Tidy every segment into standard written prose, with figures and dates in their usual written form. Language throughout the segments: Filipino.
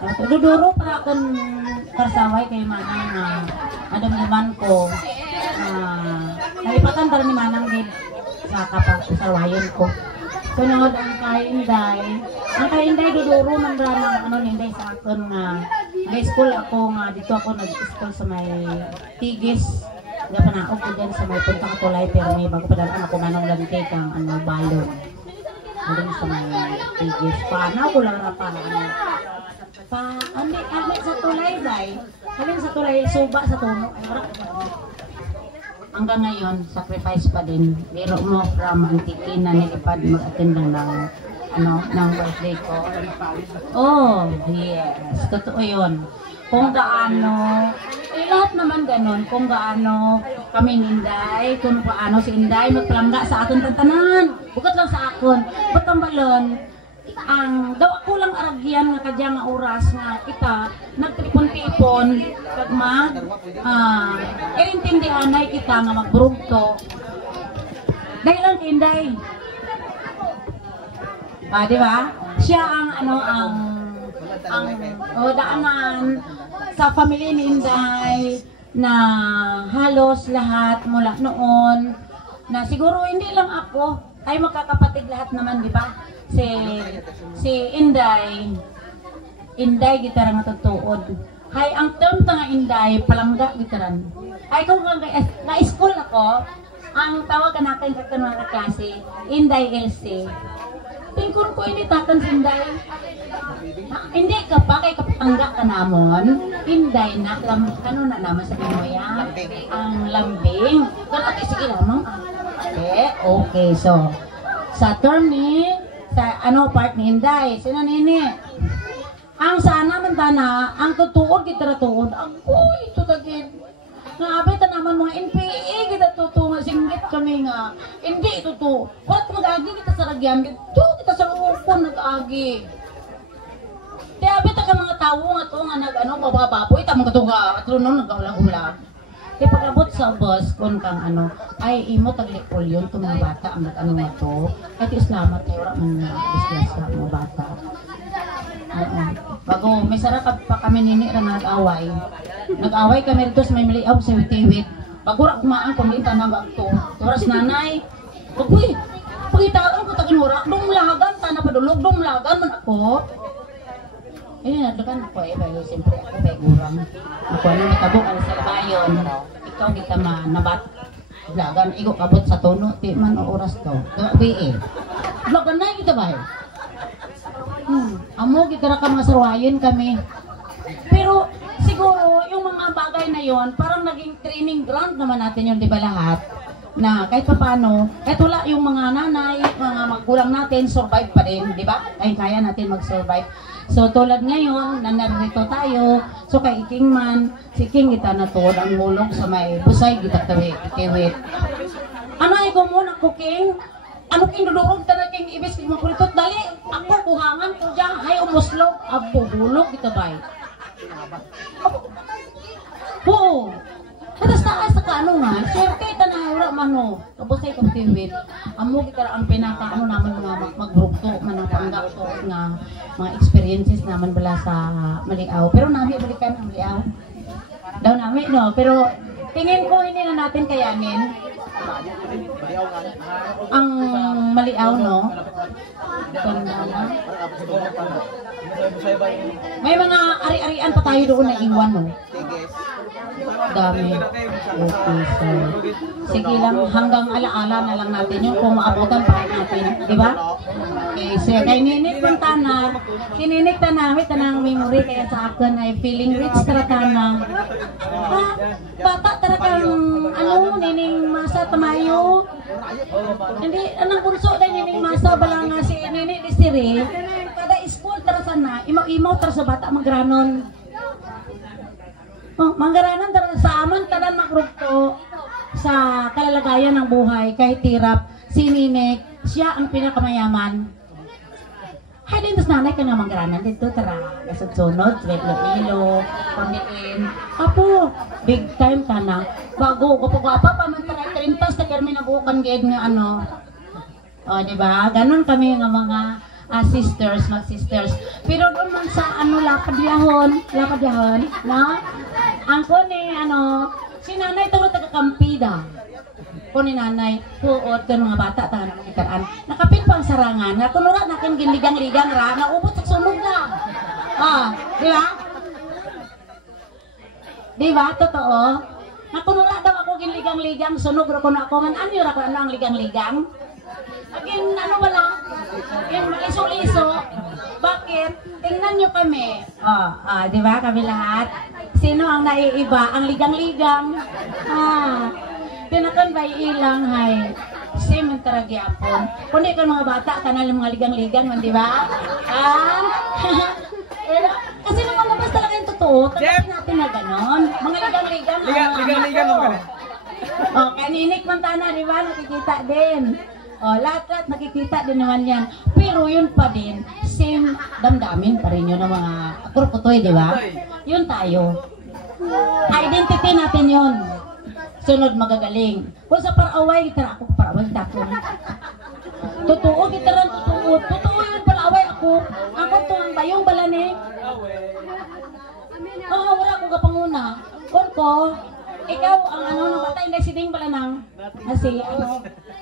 Duduro para akong karsaway kay Manang na adong iman ko. Nalipatan tara ni Manang din sa kapasawayon ko. Sunod ang kainday. Ang kainday duduro man ra ng ano ninday sa akon nga high school ako nga dito ako nag-school sa may Tigis. Nga panaog ko dyan sa may puntang tulay pero may bago pa daan ako manong lante kang ano balon. Doon sa may Tigis. Paano ko lang na ano. Andi sa tulay bay. Halin sa tulay suba sa tumo. Hanggang ngayon sacrifice pa din. Pero mo from Antiquin na nilipad mag-attend ng ng birthday ko. Oh, yes. Totoo 'yon. Kung gaano lahat naman ganon, kung gaano kami Inday, kung paano si Inday magplangga sa aton tantanan. Bukat lang sa akon. Butang balon ang daw ako lang aragyan nga kadya nga oras nga kita nagtipon-tipon kag iintindihanay kita nga magbrugto dahil lang Inday di ba siya ang daanan sa pamilya ni Inday na halos lahat mula noon na siguro hindi lang ako ay magkakapatid lahat naman di ba si Inday gitaran nga tutuod. Hay ang term ta nga Inday palangga gitaran. Ay kung na school ako, ang tawag natin kakon mga klase, Inday LC. Tingkon ko ini takan si Inday. Hindi ka pa kay kapangga ka namon. Inday na ano na naman sa Pinoya. Ang lambing. Kalaki sige lamang. Okay, so sa term ni sa part ni Inday, sino nini? Ang sana man tana, ang tutuod kita tuod. Ako ito tagid. Naabay ta naman mga NPA kita tuto nga singgit kami nga. Hindi ito to. Wat mag-agi kita sa ragyan, dito kita sa upon nag-agi. Tiabi ta ka mga tawo nga to nga bababoy ta mga tuga, atrunon nagaulag-ulag. Kaya pag-abot sa bus, kung kang ay imo taglikol yun, itong mga bata, ang nga to, kahit islamat na yura man na disgrasya mga bata. Bago, may sarap pa kami nini na nag-away. Nag-away kami rito sa may maliaw sa witiwit. Bago rak kumaan kung hindi tanang agto. Turas nanay, bagoy, pagitaan ko taginura, dumlagan, tanah padulog, dumlagan man ako. Nadagan ako pero siyempre ako may gurang. Ako natabok ang sa bayon. Ikaw di ka nabat. Vlogan, ikaw kabot sa tono. Di man o oras to. Gabi Vlogan na kita ba? Amo, kita ka mga sarwayin kami. Pero siguro yung mga bagay na yon parang naging training ground naman natin yun, di ba lahat? Na kahit pa paano, kahit wala yung mga nanay, mga magulang natin, survive pa rin, di ba? Kaya natin mag-survive. So tulad ngayon, na narito tayo, so kay King man, si King kita natuod ang mulong sa may busay, kita kiwit. Ano ay ko muna ko King? Ano King dudurog ta na King ibis King makuritot? Dali, ako buhangan ko dyan, hay umuslog, abo bulog kita bay. Oo. Tapos taas sa kaano nga, siyempre tanahura mano, tapos ay kumtiwit. Amo kita ang pinaka naman mga magbrugto, manang to nga mga experiences naman bala sa Maliaw. Pero nami balikan ang Maliaw. Daw nami no, pero tingin ko hindi na natin kayanin ang Maliaw no. May mga ari-arian pa tayo doon na iwan no. Dami. Okay, so sige lang, hanggang alaala na lang natin yun kung maabutan pa natin, di ba? Okay, so kay Ninik kung tana, kininik tanawit tanang memory kaya sa akin ay feeling rich taratana. Bata tarakang nining masa tamayo. Hindi, anong punso na nining masa bala nga si Ninik Distiri, kada school tarasan na, imaw-imaw tara sa bata magranon. Manggaranan sa aman tanan makrugto sa kalalagayan ng buhay kahit tirap si Ninek siya ang pinakamayaman. Hay din tas nanay ka na manggaranan dito tara kasudsunod ilo pangin apo big time ka na bago kapag pa man tara 30 ta kermi na bukan gid nga di ba ganon kami nga mga sisters, mag-sisters. Pero doon man sa lapadyahon, na? Ang ko ni, si nanay tawag taga-Kampida. Ko ni nanay, puot ka mga bata, taga na magitaraan. Nakapit pa ang sarangan, nga kunura na kang ginligang-ligang ra, nga ubot sa sunog na. Di ba? Di ba? Totoo? Nga kunura daw ako ginligang-ligang, sunog ra ko na ako, man anyo ra ko ang ligang-ligang? Aging wala, yung maliso-liso. Bakit? Tingnan nyo kami. Di ba kami lahat? Sino ang naiiba? Ang ligang-ligang. Tinakan ba ilang, hay? Same ang taragyapon. Kundi ka mga bata, kanal mga ligang-ligang, di ba? Kasi naman labas talaga yung totoo. Tanggapin natin na ganon. Mga ligang-ligang. Ligang-ligang naman. Kaninik man tana, di ba? Nakikita din. Lahat-lahat nakikita din naman yan. Pero yun pa din, same damdamin pa rin yun ng mga kurkutoy, di ba? Yun tayo. Identity natin yun. Sunod magagaling. Kung sa paraway, kita ako paraway tapon. Totoo, kita rin totoo. Totoo yun, paraway ako. Ako to ang bayong balani. Wala ko kapanguna. Ko, ikaw ang nang batay na siding bala nang kasi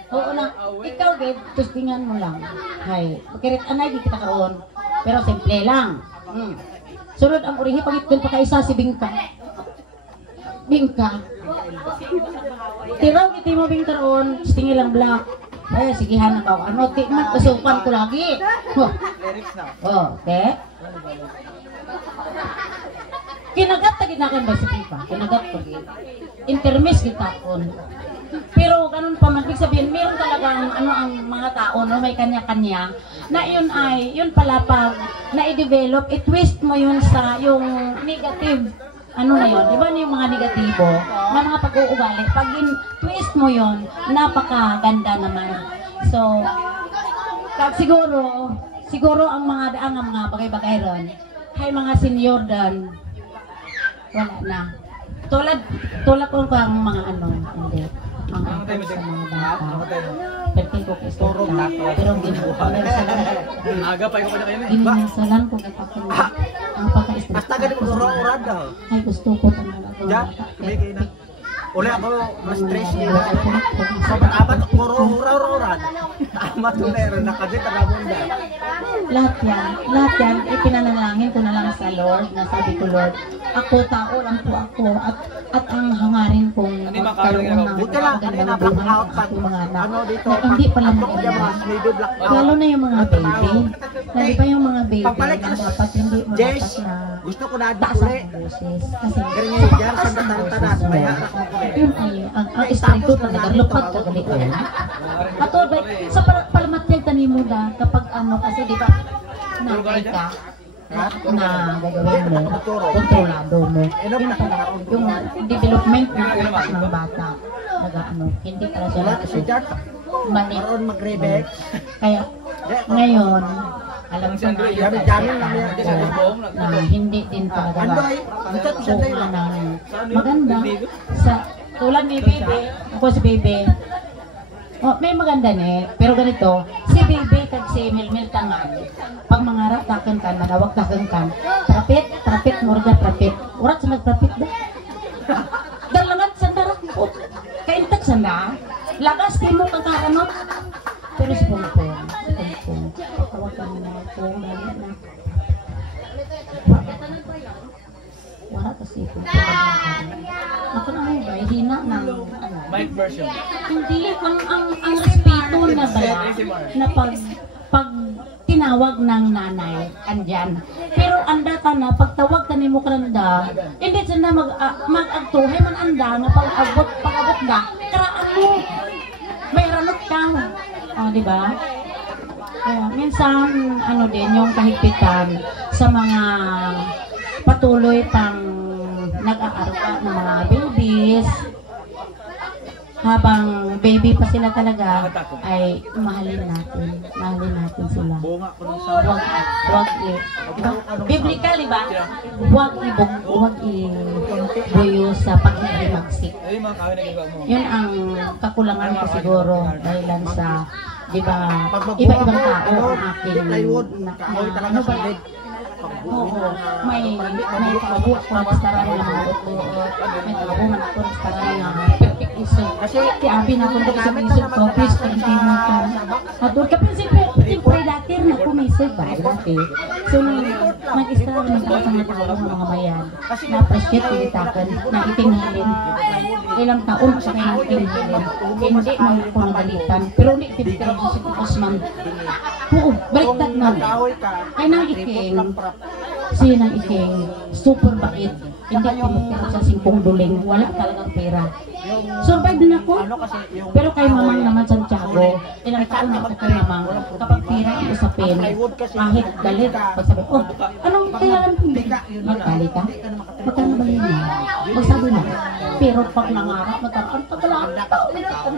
oo na, ikaw gid tustingan mo lang. Hay, pakirit anay di kita kaon. Pero simple lang. Sunod ang urihi pagitbil pa kaisa si Bingka. Tiraw kiti mo Bingka ron, tingil lang black. Sige han ka. Ti man kasupan ko lagi. Lyrics na. Okay. Kinagat ta ginakan ba si Pipa? Kinagat ko gid. Intermiss kita kon. Pero ganun pa man, ibig sabihin, meron talagang ang mga tao, may kanya-kanya, na yun pala pag na-develop, i-twist mo yun sa yung negative, na yun, di ba yung mga negatibo, na mga pag-uugali, pag twist mo yun, napakaganda naman. So, siguro ang mga daang ang mga bagay-bagay ron, ay mga senior dan, wala na. Tulad ko ang mga hindi. Mga sa mga bata. Perting ko kasi pero Aga pa ko na kayo. Ginsalan ko kita ko. Ang pagka-stress. Basta ganun ko urad daw. Ay gusto ko ang mga. Ja, bigay na. Uli ako ma-stress niya. So amat ko urad. Tama to meron nakadit na munda. Lahat yan ipinanalangin ko na lang sa Lord, na sabi ko, Lord, ako tao lang po ako at ang hangarin kong magkaroon ng dito lang kanina black out pag mga anak dito na hindi pala mga black out. lalo na yung mga baby. Na di ba yung mga baby Pagbalik na dapat hindi mo Jess, dapat na gusto ko na taas uli. ang boses. Kasi Ganyan yan sa taas ang tanan-tanan. boses mo. Maya anak mo ko. Yun ay, ang espiritu na nagarlupad ka gali ko. Ato, sa palamatyag tanimo na kapag kasi di ba nakay ka na gagawin mo, kontrolado mo. Yun pala, yung development ng bata. Hindi pala sila Si Jack, mali. maroon mag-rebex. Kaya, ngayon, alam ko na hindi din talaga maganda sa tulad ni Bebe, ako si Bebe. May maganda pero ganito, si Bebe kag si Milmil tangan. Pag mangarap taken kan, manawag taken kan. Trapit murga trapit. Urat sa nagtrapit da. Dalangat sa darat po. Kaintak sanda. Lagas timo kang karanot. Pero si Pongpong. Tawag ka na Pongpong. Wala kasi Pongpong. Ako na may bay, hina ng Mic version. Hindi, ang respeto na bala na pag tinawag ng nanay, andyan. Pero anda ka na, pag tawag ka ni mo kananda, hindi siya na mag-agtuhay man anda, na pag-abot na, karaan mo. May ranot ka. Di ba? Kaya minsan, din, yung kahigpitan sa mga patuloy pang nag-aaruga ng mga babies, habang baby pa sila talaga, ay mahalin natin sila. Wag biblically ba? Wag i-buyo sa pag-iimagsik. Yun ang kakulangan ko siguro dahilan sa di ba? Pag magbuha Iba-ibang ko, tao ano, ang aking plywood, kahoy talaga ano sa ba? bed. Oo, may tabo ako ng staral ng mga butot, may tabo man ako ng staral ng perfect isog. Kasi abi na ako ng isog isog ko, please, hindi mo ka. At doon kapag siyempre datir na kumisog ba? So, mag-staral ng mga tao ng mga bayan, na-appreciate pinitakan, na itinghalin. Ilang taon sa kanyang itinghalin. Hindi man ako nagalitan, pero hindi pinitira ko si Usman. Oo, baliktad na. Ay nang iking, siya nang iking, super bait. Hindi pinitira sa 5 duling, wala talagang pera. Survive din ako, pero kay Mamang naman Santiago, ilang taon na ako kay Mamang, kapag pera ang usapin, kahit galit, pagsabi, oh, anong kailangan kong magkali ka? Magkano ba yun? Magsabi na. Pero pag nangarap, ang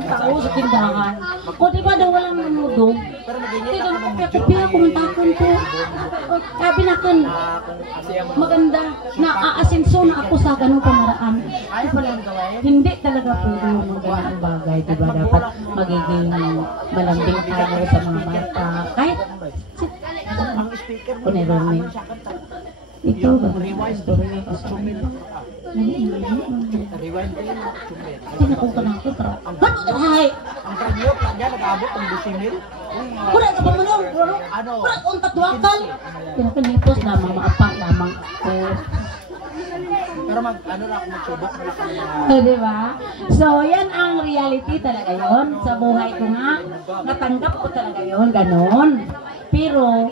tao sa tindahan. O diba daw walang manudo? Hindi ka nakapya-kapya, kumuntakon ko. Sabi na kan, maganda, na-aasinso na ako sa ganung kamaraan. Ay pala, hindi talaga pwede yung mga ganang bagay, diba? Dapat magiging malambing tayo sa mga bata. Kahit, kunirami. Ito ba? Istorya ko sa amin. Hindi ko ka na ako. Hay! Ang premium lang yan, nag-abot ng 12,000. Kuna ka ba mo nun? Kuna kong tatwakal. Pinakanipos lamang, maapa lamang. Pero ano lang, magsubok na lang. Diba? So, yan ang reality talaga yon sa buhay ko nga. Natanggap ko talaga yon ganon. Pero,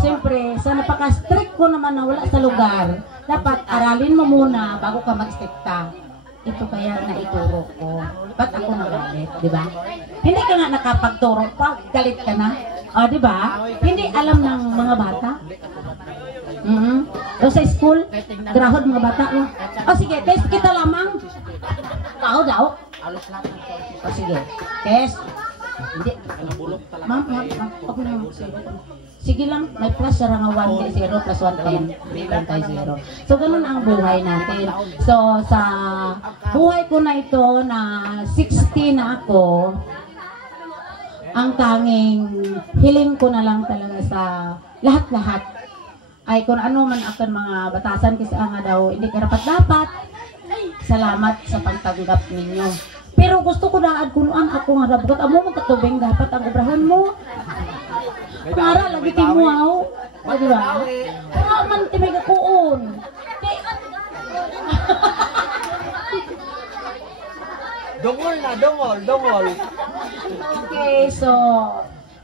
siyempre, sa napaka-strict ko naman na wala sa lugar, dapat aralin mo muna bago ka mag-stricta. Ito kaya na ituro ko. Ba't ako nagalit, di ba? Hindi ka nga nakapagturo pa, galit ka na. O, di ba? Hindi alam ng mga bata. O sa school, grahod mga bata. O sige, test kita lamang. Tao daw. O sige, test. Hindi. Ma'am, ako na mag-zero. Sige lang, may plus sa nga 1 kay 0 plus 1 kay 0. So, ganun ang buhay natin. So, sa buhay ko na ito na 60 na ako, ang tanging hiling ko na lang talaga sa lahat-lahat ay kung ano man akan mga batasan kasi nga daw, hindi karapat-dapat. Salamat sa pagtanggap ninyo. Pero gusto ko na kunuan ako nga dapat amo man katubing dapat ang obrahan mo. Para lagi timuaw. Di ba? Para man timig kuon. Dongol na, dongol. Okay, so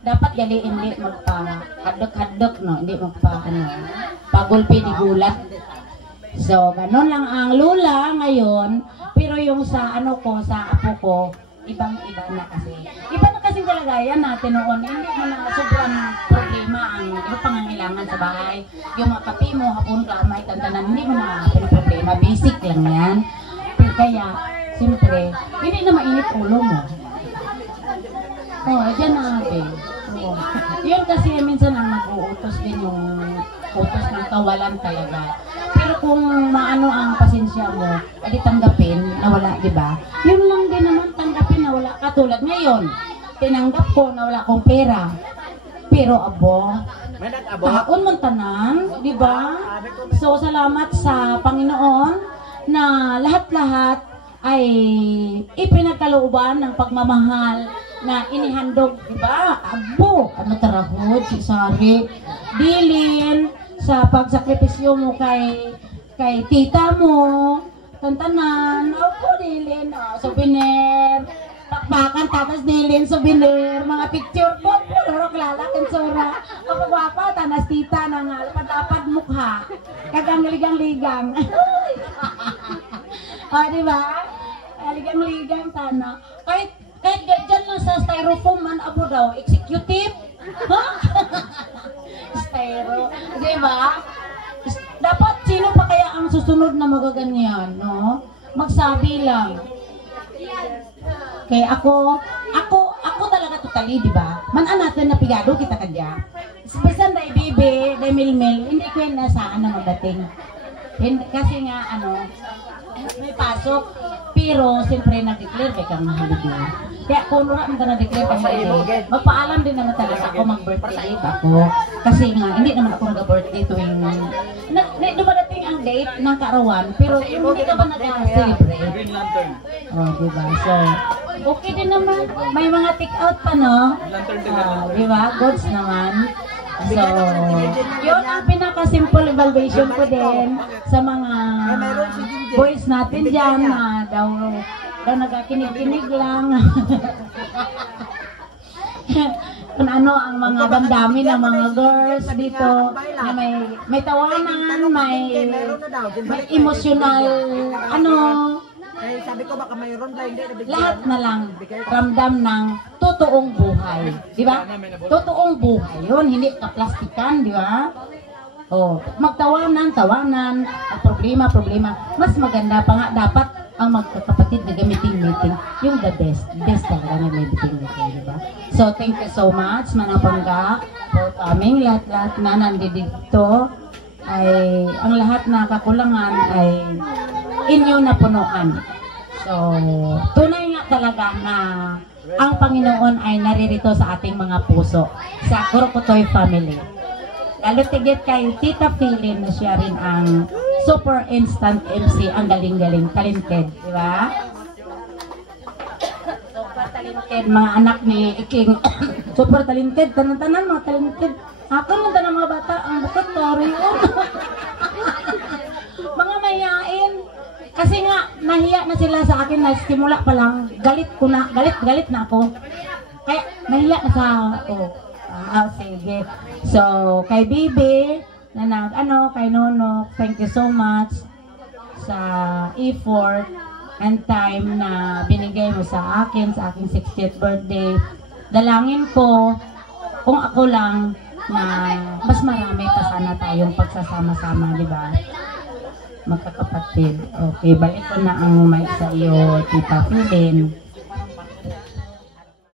dapat gali hindi magpa-hadok-hadok, no? Hindi pagulpi di gulat. So, ganun lang ang lula ngayon, pero yung sa sa apo ko, ibang-iba na kasi. Iba na kasi kalagayan natin noon, hindi mo na sobrang problema ang pangangailangan sa bahay. Yung mga papi mo, hapon ka, may tantanan, hindi mo na problema, basic lang yan. Pero kaya, siyempre, hindi na mainit ulo mo. Dyan na natin. Yun kasi minsan ang nag-uutos din yung utos ng kawalan talaga. Pero kung maano ang pasensya mo, edi tanggapin na wala, di ba? Yun lang din naman, tanggapin na wala. Katulad ngayon, tinanggap ko na wala akong pera. Pero taon man tanan, di ba? So salamat sa Panginoon na lahat-lahat ay ipinagkalooban ng pagmamahal na inihandog, di ba? Abo, ano tarahod, si Sari, dilin sa pagsakripisyo mo kay tita mo, tantanan, abo dilin, souvenir, pakpakan, tatas dilin, souvenir, mga picture po, puro klalakan sura, kapagwapa, tanas tita na nga, lapad-lapad mukha, kagang ligang-ligang. Di ba? Ligang-ligang sana. Kahit dyan lang sa styrofoam man abo daw, executive. Ha? Styro. Di ba? Dapat sino pa kaya ang susunod na magaganyan, no? Magsabi lang. Kaya ako talaga totally, di ba? Manan natin na pigado kita kadya. Bisan dai bibi, dai milmil, hindi ko yan nasaan na magdating. Kasi nga, may pasok. Pero, siyempre, nag-declare kay kang holiday. Kaya kung wala ka na-declare kang holiday, magpaalam din naman talaga ako mag-birthday date ako. Kasi nga, hindi naman ako nag-birthday tuwing... Dumadating ang date ng kaarawan, pero hindi ka ba nag-celebrate? Green Lantern. Oh, diba? So, okay din naman. May mga take-out pa, no? Lantern din. Diba? Goods naman. So, yun ang pinaka-simple evaluation ko din sa mga boys natin dyan na daw nagkakinig-kinig lang. Kung ano ang mga damdamin ng mga girls dito na may tawanan, may emotional, sabi ko baka mayroon ba hindi lahat na lang ramdam ng totoong buhay, di ba? Totoong buhay yun, hindi kaplastikan, di ba? Oh, magtawanan, ang problema. Mas maganda pa nga dapat ang magkakapatid na gamitin yung the best talaga na meeting, di ba? So, thank you so much, Manapangga, for coming. Lahat na nandito ay ang lahat na kakulangan ay inyo na punuan. So, tunay nga talaga na ang Panginoon ay naririto sa ating mga puso, sa Kurokotoy family. Lalo tigit kay Tita Philin na siya rin ang super instant MC, ang galing-galing, talented, di ba? Super talented, mga anak ni Iking. Super talented, tanan-tanan mga talented. Ako nung tanan mga bata, ang bukot tari yun. Mga mahihain. Kasi nga, nahiya na sila sa akin na simula pa lang, galit na ako. Kaya, nahiya na sa ako. Sige. So, kay Bibi, kay Nono, thank you so much sa effort and time na binigay mo sa akin, sa aking 60th birthday. Dalangin ko, kung ako lang, na mas marami pa sana tayong pagsasama-sama, di ba? Magkakapatid. Okay, balik ko na ang mic sa iyo, Tita Philin.